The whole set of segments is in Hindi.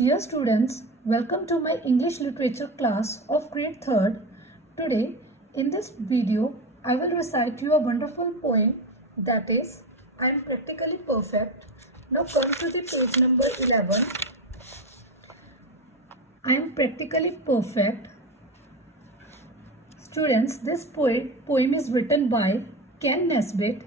Dear students, welcome to my English literature class of grade 3rd. Today, in this video, I will recite you a wonderful poem that is, I am practically perfect. Now come to the page number 11. I am practically perfect. Students, this poem is written by Ken Nesbitt.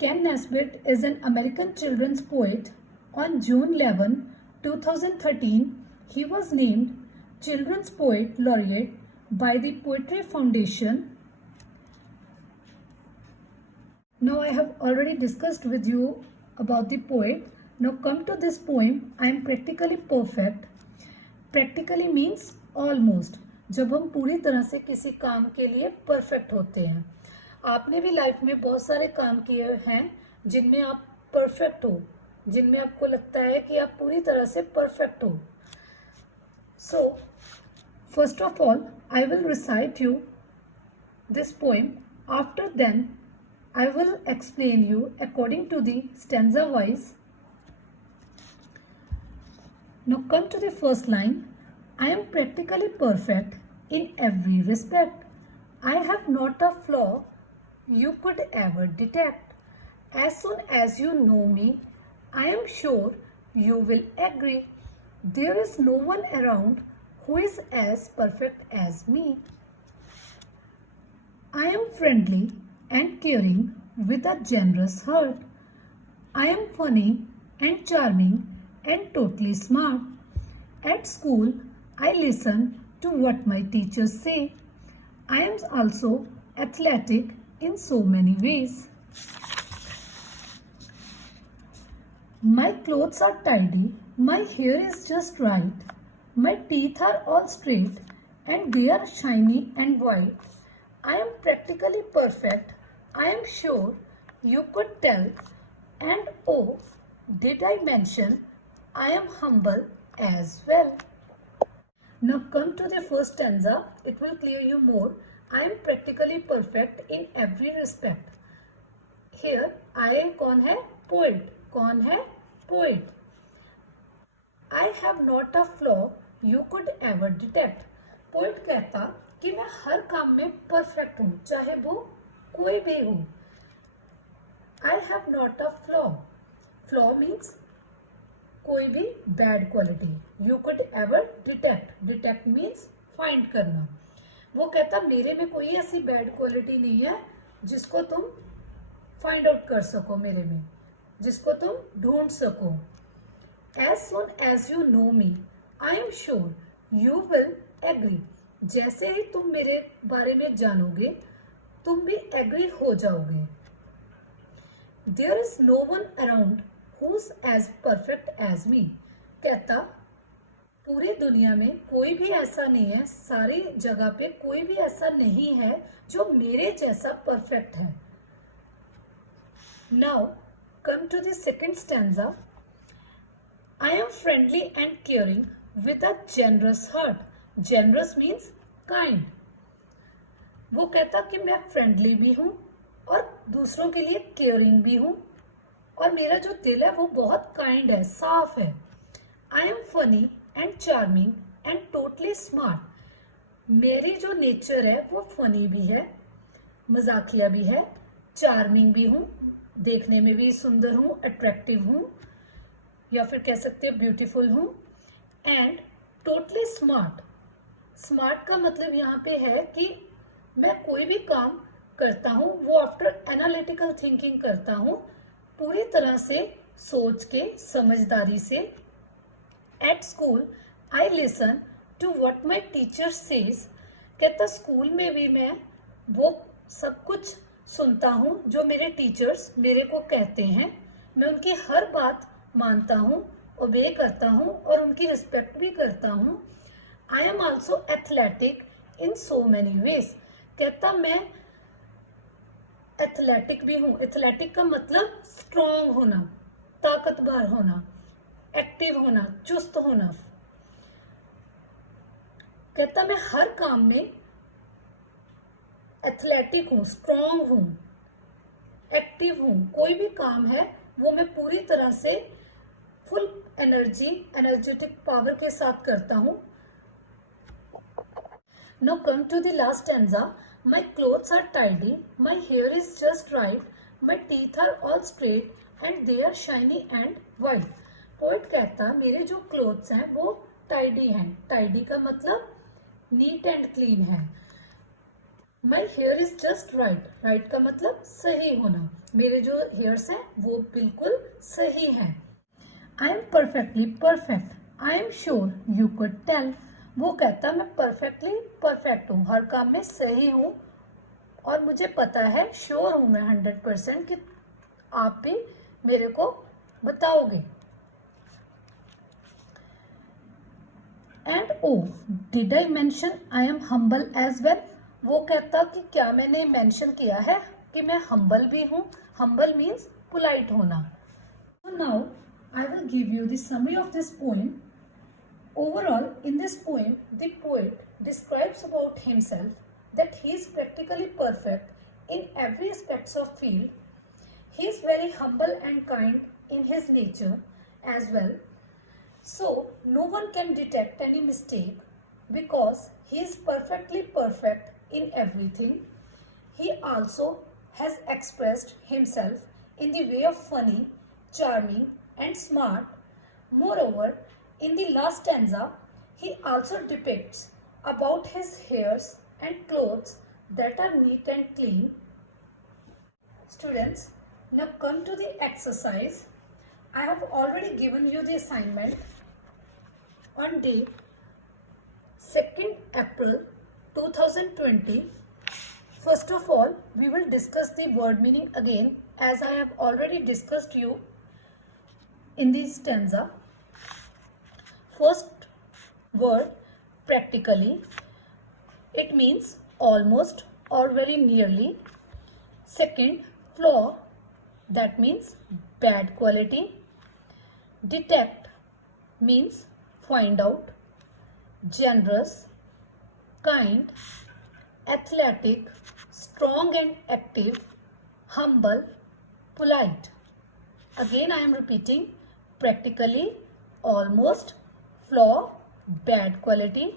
Ken Nesbitt is an American children's poet. On June 11, 2013, he was named Children's Poet Laureate by the Poetry Foundation. Now I have already discussed with you about the poet. Now come to this poem, I am practically perfect. Practically means almost. जब हम पूरी तरह से किसी काम के लिए परफेक्ट होते हैं. आपने भी लाइफ में बहुत सारे काम किए हैं जिनमें आप परफेक्ट हो, जिनमें आपको लगता है कि आप पूरी तरह से परफेक्ट हो. So first of all I will recite you this poem. After then I will explain you according to the stanza wise. Now come to the first line. I am practically perfect in every respect. I have not a flaw you could ever detect. As soon as you know me, I am sure you will agree. There is no one around who is as perfect as me. I am friendly and caring with a generous heart. I am funny and charming and totally smart. At school, I listen to what my teachers say. I am also athletic in so many ways. My clothes are tidy, my hair is just right, my teeth are all straight and they are shiny and white. I am practically perfect, I am sure you could tell. And oh, did I mention I am humble as well. Now come to the first stanza. It will clear you more. I am practically perfect in every respect. Here I कौन है? Poet. कौन है? Poet. I have not a flaw you could ever detect. Poet कहता कि मैं हर काम में परफेक्ट हूँ, चाहे वो कोई भी हो. I have not a flaw. Flaw means कोई भी bad quality. You could ever detect. Detect means find करना. वो कहता मेरे में कोई ऐसी बैड क्वालिटी नहीं है जिसको तुम फाइंड आउट कर सको, मेरे में जिसको तुम ढूंढ सको. As soon as you know me I am sure you will agree. जैसे ही तुम मेरे बारे में जानोगे तुम भी एग्री हो जाओगे. There is no one around Who's as perfect as me. कहता पूरी दुनिया में कोई भी ऐसा नहीं है, सारी जगह पे कोई भी ऐसा नहीं है जो मेरे जैसा परफेक्ट है. Now come to the second stanza. I am friendly and caring with a generous heart. Generous means kind. वो कहता कि मैं फ्रेंडली भी हूँ और दूसरों के लिए केयरिंग भी हूँ और मेरा जो दिल है वो बहुत काइंड है, साफ है. I M funny and charming and totally smart. मेरी जो नेचर है वो फनी भी है, मजाकिया भी है, चार्मिंग भी हूँ, देखने में भी सुंदर हूँ, अट्रैक्टिव हूँ या फिर कह सकते हो ब्यूटीफुल हूँ. And totally smart. स्मार्ट का मतलब यहाँ पे है कि मैं कोई भी काम करता हूँ वो आफ्टर एनालिटिकल थिंकिंग करता हूँ, पूरी तरह से सोच के, समझदारी से. At school I listen to what my teacher says. कहता स्कूल में भी मैं वो सब कुछ सुनता हूँ जो मेरे टीचर्स मेरे को कहते हैं. मैं उनकी हर बात मानता हूँ, ओबे करता हूँ और उनकी रिस्पेक्ट भी करता हूँ. I am also athletic in so many ways. कहता मैं एथलेटिक भी हूँ. एथलेटिक का मतलब स्ट्रॉन्ग होना, ताकतवर होना, एक्टिव होना, चुस्त होना. कहता मैं हर काम में एथलेटिक हूँ, स्ट्रॉन्ग हूँ, एक्टिव हूँ. कोई भी काम है वो मैं पूरी तरह से फुल एनर्जी, एनर्जेटिक पावर के साथ करता हूँ. Now come to the last stanza. My clothes are tidy, my hair is just right, my teeth are all straight and they are shiny and white. Poet कहता मेरे जो क्लोथ्स हैं वो टाइडी हैं. टाइडी का मतलब नीट एंड क्लीन है. My hair is just right. Right का मतलब सही होना. मेरे जो हेयर्स हैं वो बिल्कुल सही हैं. I am perfectly perfect. I am sure you could tell. वो कहता मैं परफेक्टली परफेक्ट हूँ, हर काम में सही हूँ और मुझे पता है, श्योर हूँ मैं 100% कि आप भी मेरे को बताओगे. And oh did I mention I am humble as well. वो कहता कि क्या मैंने मेंशन किया है कि मैं हम्बल भी हूँ. हम्बल मीन्स पोलाइट होना. Now I will give you the summary of this poem. Overall, in this poem, the poet describes about himself that he is practically perfect in every aspect of field. He is very humble and kind in his nature as well. So, no one can detect any mistake because he is perfectly perfect in everything. He also has expressed himself in the way of funny, charming and smart. Moreover, in the last stanza, he also depicts about his hairs and clothes that are neat and clean. Students, now come to the exercise. I have already given you the assignment on date 2nd April 2020. First of all, we will discuss the word meaning again, as I have already discussed you in the stanza. First word, practically. It means almost or very nearly. Second, flaw. That means bad quality. Detect means find out. Generous, kind, athletic, strong and active, humble, polite. Again I am repeating, practically, almost, flaw, bad quality,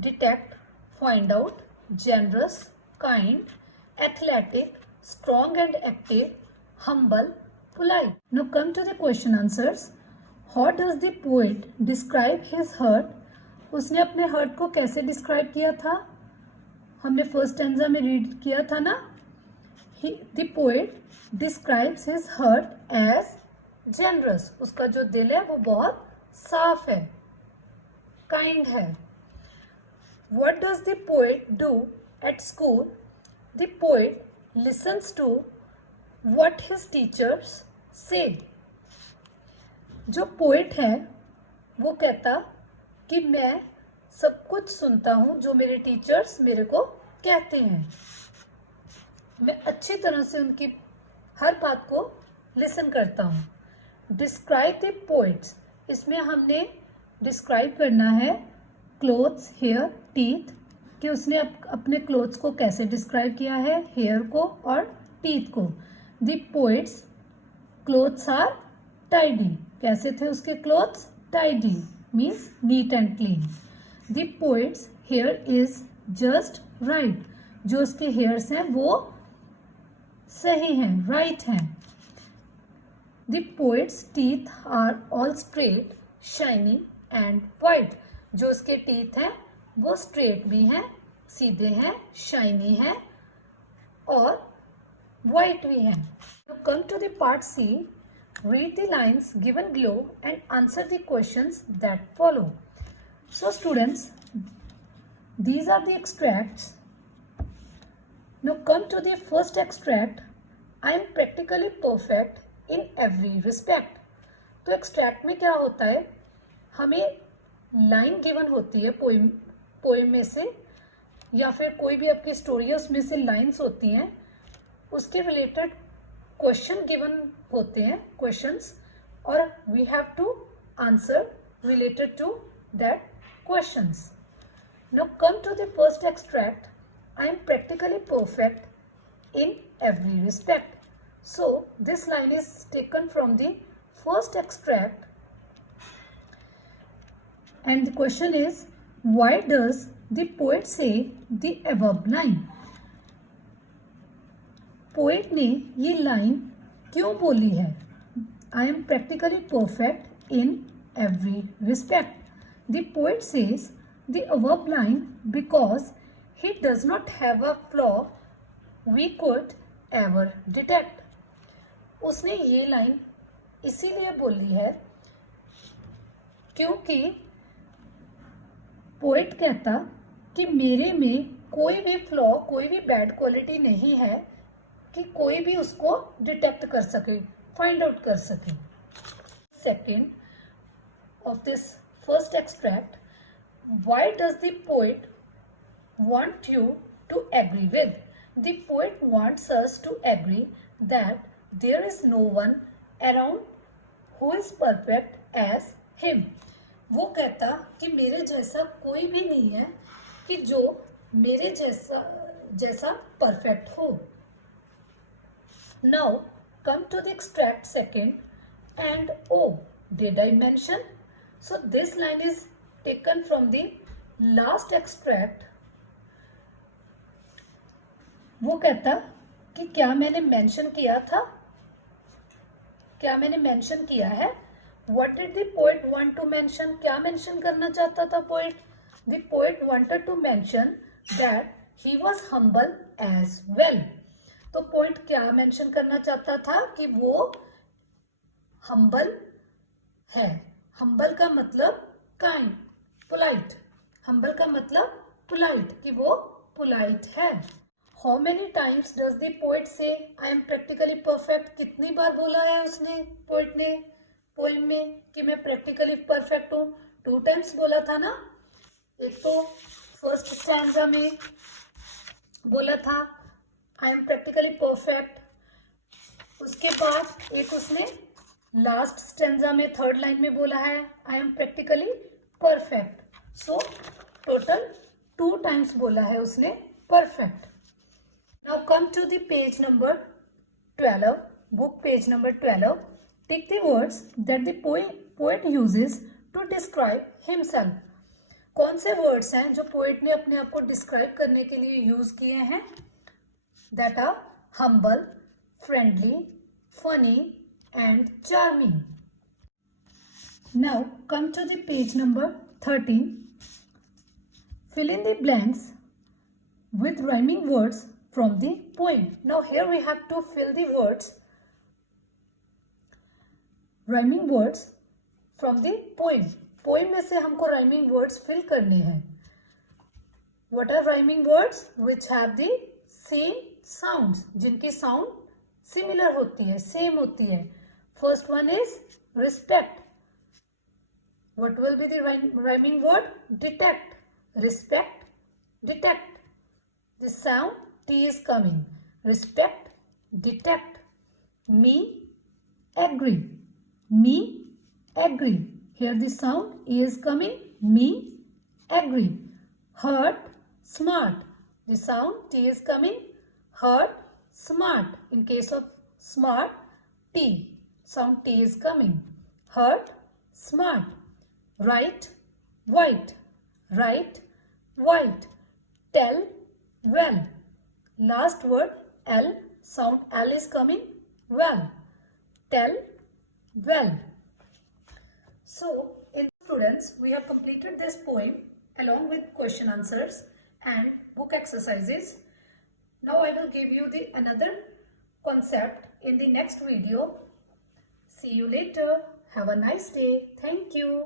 detect, find out, generous, kind, athletic, strong and active, humble, polite. Now come to the question answers. How does the poet describe his hurt? उसने अपने हर्ट को कैसे डिस्क्राइब किया था? हमने फर्स्ट स्टैंजा में रीड किया था ना. The poet describes his hurt as generous. उसका जो दिल है वो बहुत साफ है, काइंड है. What does the poet do at school? The poet listens to what his teachers say. जो पोएट है वो कहता कि मैं सब कुछ सुनता हूँ जो मेरे टीचर्स मेरे को कहते हैं. मैं अच्छी तरह से उनकी हर बात को लिसन करता हूँ. Describe the poets. इसमें हमने डिस्क्राइब करना है क्लोथ्स, हेयर, टीथ, कि उसने अपने क्लोथ्स को कैसे डिस्क्राइब किया है, हेयर को और टीथ को. The poet's clothes are tidy. कैसे थे उसके clothes? Tidy means neat and clean. The poet's hair is just right. जो उसके हेयर्स हैं वो सही हैं, राइट हैं. The poet's teeth are all straight, shiny and white. जो उसके टीथ हैं वो स्ट्रेट भी हैं, सीधे हैं, शाइनी हैं और वाइट भी हैं. तो come to the part C. Read the lines given below and answer the questions that follow. So students, these are the extracts. Now come to the first extract. I am practically perfect in every respect. तो extract में क्या होता है, हमें लाइन गिवन होती है पोएम में से, या फिर कोई भी आपकी स्टोरी है उसमें से लाइन्स होती हैं, उसके रिलेटेड क्वेश्चन गिवन होते हैं, क्वेश्चंस, और we have to answer related to that questions. Now come to the first extract. I am practically perfect in every respect. So this line is taken from the first extract And the question is, why does the poet say the above line? Poet ने ये लाइन क्यों बोली है? I am practically perfect in every respect. The poet says the above line because he does not have a flaw we could ever detect. उसने ये लाइन इसीलिए बोली है क्योंकि पोएट कहता कि मेरे में कोई भी फ्लॉ, कोई भी बैड क्वालिटी नहीं है कि कोई भी उसको डिटेक्ट कर सके, फाइंड आउट कर सके. Second of this first extract, why does the poet want you to agree with? The poet wants us to agree that there is no one around who is perfect as him. वो कहता कि मेरे जैसा कोई भी नहीं है कि जो मेरे जैसा परफेक्ट हो. Now come to the extract second. And oh, did I mention? So this line is taken from the last extract. वो कहता कि क्या मैंने मेंशन किया था, क्या मैंने मेंशन किया है? What did the poet want to mention? क्या मेंशन करना चाहता था poet? The poet wanted to mention that he was humble as well. तो पोएट क्या मेंशन करना चाहता था? कि वो हम्बल है. हम्बल का मतलब काइंड, पोलाइट. हम्बल का मतलब पोलाइट, कि वो पोलाइट है. How many times does the poet से आई एम प्रैक्टिकली परफेक्ट? कितनी बार बोला है उसने, पोएट ने पोएम में कि मैं प्रैक्टिकली परफेक्ट हूं? 2 टाइम्स बोला था ना. एक तो फर्स्ट स्टैंजा में बोला था आई एम प्रैक्टिकली परफेक्ट. उसके बाद एक उसने लास्ट स्टैंजा में थर्ड लाइन में बोला है I am practically perfect. So total 2 times बोला है उसने perfect. Now come to the page number 12, book page number 12. Take the words that the poet uses to describe himself. कौन से वर्ड्स हैं जो पोएट ने अपने आप को डिस्क्राइब करने के लिए यूज किए हैं? That are humble, friendly, funny and charming. Now come to the page number 13. Fill in the blanks with rhyming words from the poem. Now here we have to fill the words, rhyming words from the poem. Poem में से हमको राइमिंग वर्ड्स फिल करने हैं. What are rhyming words? Which have the same sounds, जिनकी साउंड सिमिलर होती है, सेम होती है. First one is respect. What will be the rhyming word? Detect. Respect, detect. The sound T is coming. Respect, detect. Me, agree. Me, agree. Here the sound E is coming. Me, agree. Hurt, smart. The sound T is coming. Hurt, smart. In case of smart, T. Sound T is coming. Hurt, smart. Right, white. Right, white. Tell, well. Last word L. Sound L is coming. Well. Tell, well. So, in students, we have completed this poem along with question answers and book exercises. Now I will give you the another concept in the next video. See you later. Have a nice day. Thank you.